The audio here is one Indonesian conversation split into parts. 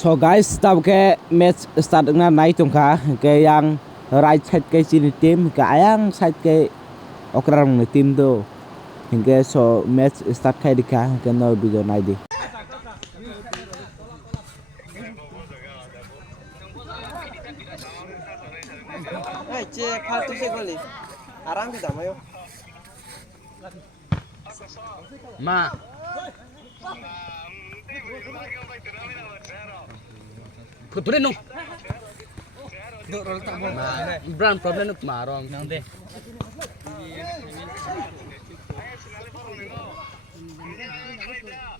So guys, tao ke match start na nai tung ka ke yang right side ke sini tim ke ayang side ke okrang ni tim do. Hingga so match start kai di ka ke no video nai di. Hey, che फालतू से गोली आराम से दमायो Ma. Puturin no. Brand problem nuk marong. Nanti.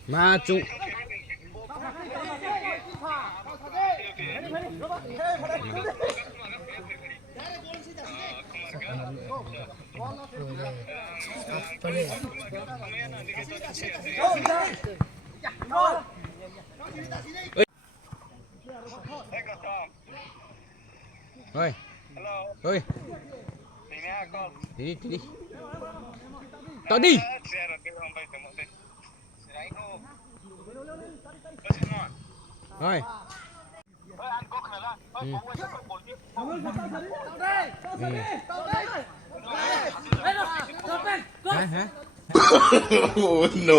Maju. Oi. Oi. Đi. Tao đi. Oi. No.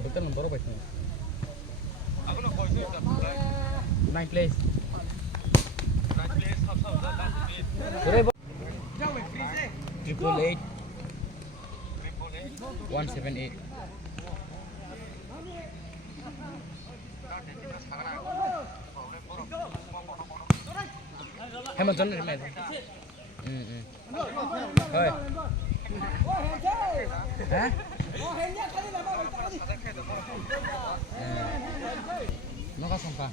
Betul nomor berapa itu? Nine place. Triple eight. 178. Hamilton ni mana? Oi. Hah? Nó có xong cả.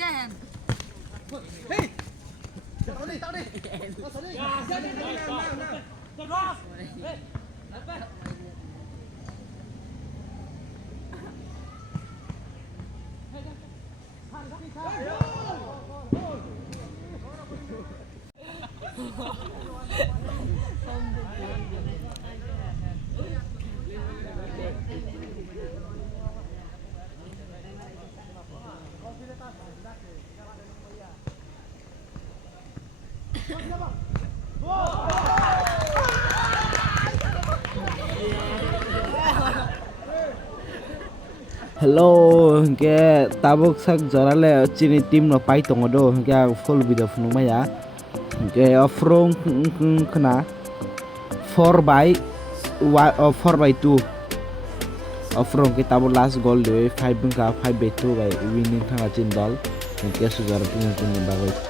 Hand. Hello, ke tabuk sak jorale chini team no pai tongo do ke full video phunu maya ke ofrong kena 4 by 2 ofrong ke tabuk last goal de 5 ka 5 by 2 by winning thanga chin dol ke sujar pung bagoi